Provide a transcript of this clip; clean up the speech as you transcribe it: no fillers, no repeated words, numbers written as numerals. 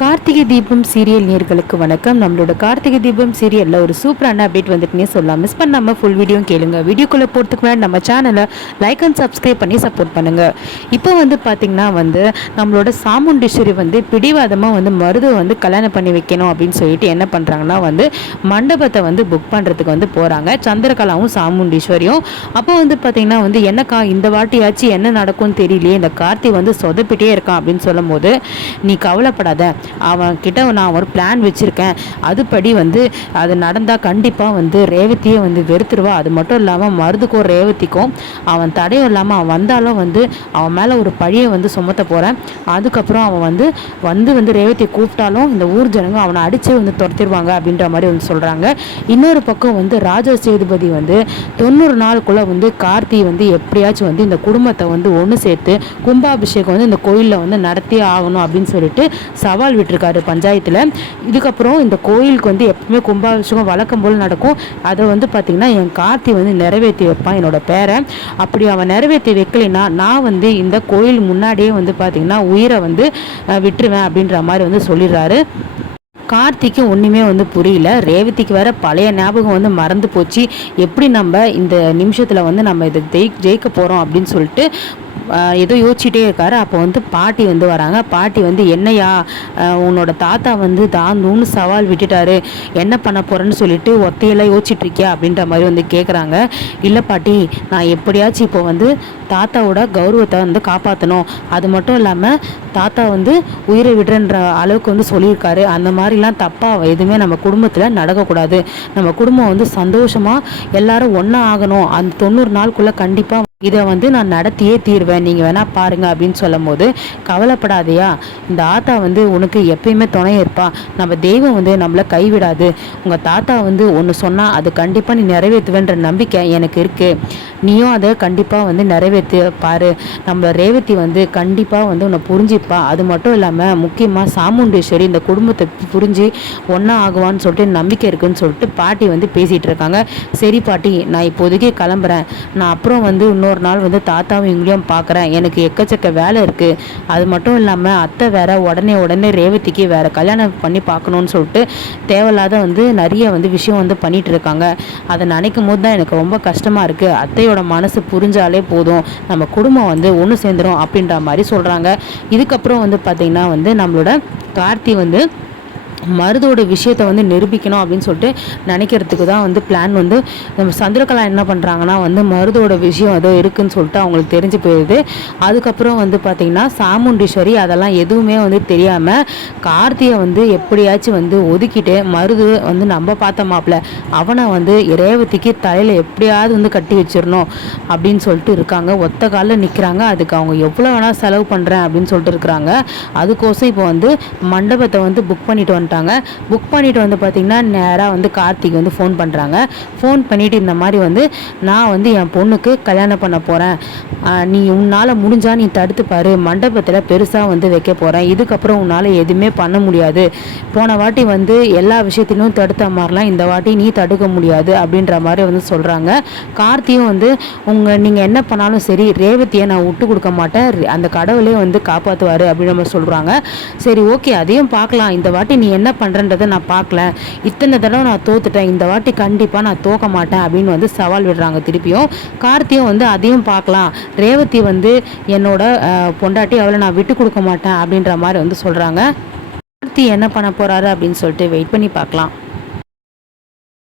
Karthigai Deepam serial நேர்களுக்கு வணக்கம். நம்மளோட கார்த்திகை தீபம் சீரியலில் ஒரு சூப்பரான அப்டேட் வந்துட்டுனே சொல்லலாம். மிஸ் பண்ணாமல் ஃபுல் வீடியோ கேளுங்க. வீடியோக்குள்ளே போகிறதுக்கு முன்னாடி நம்ம சேனலை லைக் அண்ட் சப்ஸ்கிரைப் பண்ணி சப்போர்ட் பண்ணுங்கள். இப்போ பார்த்திங்கன்னா நம்மளோட சாமுண்டீஸ்வரி பிடிவாதமாக மருதுவை கல்யாணம் பண்ணி வைக்கணும் அப்படின்னு சொல்லிட்டு என்ன பண்ணுறாங்கன்னா மண்டபத்தை புக் பண்ணுறதுக்கு போகிறாங்க. சந்திரகலாவும் சாமுண்டீஸ்வரியும். அப்போ பார்த்திங்கன்னா என்னக்கா இந்த வாட்டியாச்சு என்ன நடக்கும்னு தெரியலையே, இந்த கார்த்தி சொதப்பிட்டே இருக்கான் அப்படின்னு சொல்லும் போது, நீ கவலைப்படாத, அவன்கிட்ட நான் ஒரு பிளான் வச்சுருக்கேன், அதுபடி அது நடந்தால் கண்டிப்பாக ரேவதியை வெறுத்துருவா. அது மட்டும் இல்லாமல் மருதுக்கும் ரேவதிக்கும் அவன் தடையும் இல்லாமல் அவன் வந்தாலும் அவன் மேலே ஒரு பழியை சுமத்த போகிறேன். அதுக்கப்புறம் அவன் ரேவதியை கூப்பிட்டாலும் இந்த ஊர் ஜனங்க அவனை அடிச்சே துரத்திடுவாங்க அப்படின்ற மாதிரி சொல்கிறாங்க. இன்னொரு பக்கம் ராஜா சேதுபதி 90 நாளுக்குள்ளே கார்த்தி எப்படியாச்சும் இந்த குடும்பத்தை ஒன்று சேர்த்து கும்பாபிஷேகம் இந்த கோயிலில் நடத்தியே ஆகணும் அப்படின்னு சொல்லிட்டு சவால் விட்டுருக்காரு பஞ்சாயத்தில். இதுக்கப்புறம் இந்த கோயிலுக்கு எப்பவுமே கும்பாபிஷேகம் வழக்கம் போல் நடக்கும். அதை பார்த்திங்கன்னா என் கார்த்தி நிறைவேற்றி வைப்பான் என்னோட பேரை. அப்படி அவன் நிறைவேற்றி வைக்கலைன்னா நான் இந்த கோயில் முன்னாடியே பார்த்திங்கன்னா உயிரை விட்டுருவேன் அப்படின்ற மாதிரி சொல்லிடுறாரு. கார்த்திக்கு ஒன்றுமே புரியல. ரேவதிக்கு வேற பழைய ஞாபகம் மறந்து போச்சு. எப்படி நம்ம இந்த நிமிஷத்தில் நம்ம இதை ஜெயிக்க போகிறோம் அப்படின்னு சொல்லிட்டு ஏதோ யோசிச்சுட்டே இருக்காரு. அப்போ பாட்டி வராங்க. பாட்டி என்னையா உன்னோட தாத்தா தாந்தூன்னு சவால் விட்டுட்டாரு, என்ன பண்ண போகிறேன்னு சொல்லிட்டு ஒத்தையெல்லாம் யோசிச்சுட்டு இருக்கியா அப்படின்ற மாதிரி கேட்குறாங்க. இல்லை பாட்டி, நான் எப்படியாச்சும் இப்போ தாத்தாவோட கௌரவத்தை காப்பாற்றணும். அது மட்டும் இல்லாமல் தாத்தா உயிரை விடுறன்ற அளவுக்கு சொல்லியிருக்காரு. அந்த மாதிரிலாம் தப்பாக எதுவுமே நம்ம குடும்பத்தில் நடக்கக்கூடாது. நம்ம குடும்பம் சந்தோஷமாக எல்லாரும் ஒன்றா ஆகணும். அந்த 90 நாளுக்குள்ளே கண்டிப்பாக இதை நான் நடத்தியே தீர்வேன், நீங்கள் வேணால் பாருங்கள் அப்படின்னு சொல்லும் போது, கவலைப்படாதையா, இந்த ஆத்தா உனக்கு எப்பயுமே துணை இருப்பா. நம்ம தெய்வம் நம்மளை கைவிடாது. உங்கள் தாத்தா ஒன்று சொன்னால் அது கண்டிப்பாக நீ நிறைவேற்றுவேன்ற நம்பிக்கை எனக்கு இருக்குது. நீயும் அதை கண்டிப்பாக நிறைவேற்று பாரு. நம்ம ரேவதி கண்டிப்பாக உன்னை புரிஞ்சிப்பா. அது மட்டும் இல்லாமல் முக்கியமாக சாமுண்டீஸ்வரி இந்த குடும்பத்தை புரிஞ்சு ஒன்றா ஆகுவான்னு சொல்லிட்டு நம்பிக்கை இருக்குன்னு சொல்லிட்டு பாட்டி பேசிகிட்டு இருக்காங்க. சரி பாட்டி, நான் இப்போதைக்கு கிளம்புறேன். நான் அப்புறம் இன்னொரு நாள் தாத்தாவும் இங்கேயும் பார்க்குறேன். எனக்கு எக்கச்சக்க வேலை இருக்குது. அது மட்டும் இல்லாமல் அத்தை வேற உடனே ரேவதிக்கு வேறு கல்யாணம் பண்ணி பார்க்கணுன்னு சொல்லிட்டு தேவையில்லாத நிறைய விஷயம் பண்ணிட்டு இருக்காங்க. அதை நினைக்கும் போது தான் எனக்கு ரொம்ப கஷ்டமாக இருக்குது. அத்தையோட மனசு புரிஞ்சாலே போதும், நம்ம குடும்பம் ஒன்று சேர்ந்துடும் அப்படின்ற மாதிரி சொல்கிறாங்க. இதுக்கப்புறம் பார்த்திங்கன்னா நம்மளோட கார்த்தி மருதோட விஷயத்தை நிரூபிக்கணும் அப்படின்னு சொல்லிட்டு நினைக்கிறதுக்கு தான் பிளான் நம்ம சந்திரகலா என்ன பண்ணுறாங்கன்னா மருதோட விஷயம் ஏதோ இருக்குதுன்னு சொல்லிட்டு அவங்களுக்கு தெரிஞ்சு போயிடுது. அதுக்கப்புறம் பார்த்திங்கன்னா சாமுண்டீஸ்வரி அதெல்லாம் எதுவுமே தெரியாமல் கார்த்தியை எப்படியாச்சும் ஒதுக்கிட்டு மருது நம்ம பார்த்த மாப்பிள்ள அவனை ரேவதிக்கு தலையில் எப்படியாவது கட்டி வச்சிடணும் அப்படின்னு சொல்லிட்டு இருக்காங்க. ஒத்த காலில் நிற்கிறாங்க. அதுக்கு அவங்க எவ்வளோ வேணால் செலவு பண்ணுறேன் அப்படின்னு சொல்லிட்டு இருக்கிறாங்க. அதுக்கோசம் இப்போ மண்டபத்தை புக் பண்ணிட்டு புக் பண்ணிட்டு பார்த்தீங்கன்னா நேராக கார்த்திக் ஃபோன் பண்ணுறாங்க. ஃபோன் பண்ணிவிட்டு இந்த மாதிரி நான் என் பொண்ணுக்கு கல்யாணம் பண்ண போகிறேன், நீ உன்னால் முடிஞ்சா நீ தடுத்து பாரு, மண்டபத்தில் பெருசாக வைக்க போகிறேன், இதுக்கப்புறம் உன்னால் எதுவுமே பண்ண முடியாது, போன வாட்டி எல்லா விஷயத்திலும் தடுத்த மாதிரிலாம் இந்த வாட்டி நீ தடுக்க முடியாது அப்படின்ற மாதிரி சொல்கிறாங்க. கார்த்தியும் நீங்கள் என்ன பண்ணாலும் சரி ரேவதியை நான் விட்டு கொடுக்க மாட்டேன், அந்த கடவுளே காப்பாற்றுவார் அப்படின்ற மாதிரி சொல்கிறாங்க. சரி ஓகே, அதையும் பார்க்கலாம், இந்த வாட்டி நீ என்ன பண்ணுறன்றதை நான் பார்க்கல, இத்தனை தடவை நான் தோத்துட்டேன், இந்த வாட்டி கண்டிப்பாக நான் தோக்க மாட்டேன் அப்படின்னு சவால் விடுறாங்க. திருப்பியும் கார்த்தியும் அதையும் பார்க்கலாம், ரேவதி என்னோட பொண்டாட்டி, அவளை நான் விட்டு கொடுக்க மாட்டேன் அப்படின்ற மாதிரி சொல்கிறாங்க. கார்த்தி என்ன பண்ண போகிறாரு அப்படின்னு சொல்லிட்டு வெயிட் பண்ணி பார்க்கலாம்.